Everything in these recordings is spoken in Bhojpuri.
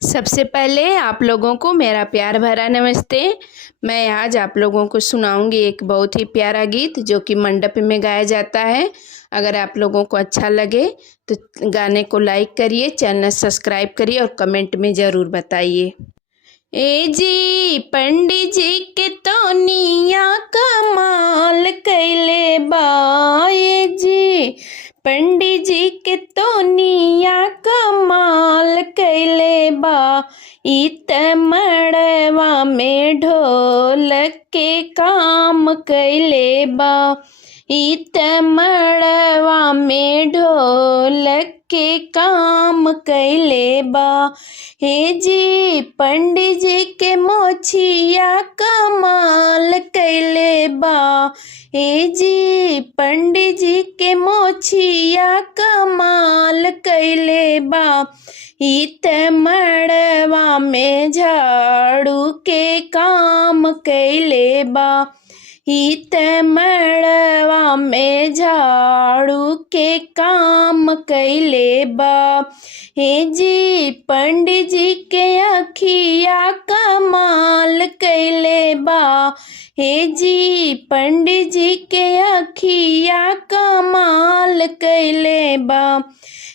सबसे पहले आप लोगों को मेरा प्यार भरा नमस्ते। मैं आज आप लोगों को सुनाऊंगी एक बहुत ही प्यारा गीत जो कि मंडप में गाया जाता है। अगर आप लोगों को अच्छा लगे तो गाने को लाइक करिए, चैनल सब्सक्राइब करिए और कमेंट में ज़रूर बताइए। ए जी पंडित जी के तोनिया कमाल कैले बा, ए जी पंडित जी के तोनिया कमाल कैले बा। इत मड़वा में ढोलक के काम कैले बा, इत मड़वा में ढोलक के काम कैले बा। हे जी पंडित जी के मोछिया कमाल कैले बा, हे जी पंडित जी के मोछिया कमाल कैले बा। इत मड़वा में झाड़ू के काम कैले बा, इत मड़वा में झाड़ू के काम कैले बा। हे जी पंडित जी के अखिया कमाल कैले बा, हे जी पंडित जी के अखिया कमाल कैले बा।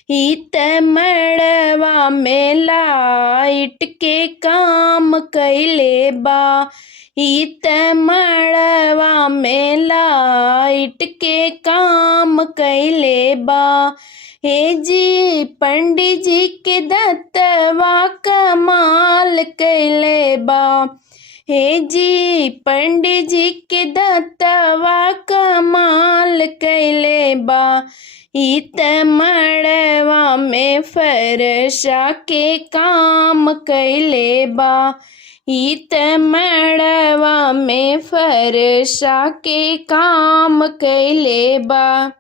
इत मड़वा में लाइट के काम कैले बा, इत मड़वा में लाइट के काम कैले बा। हे जी पंडित जी के दत्तवा कमाल कैले बा, हे जी पंडित जी के दत्तवा कमाल कैले बा। इत मड़वा में फरसा के काम कैले बा, इत मड़वा में फरसा के काम कैले बा।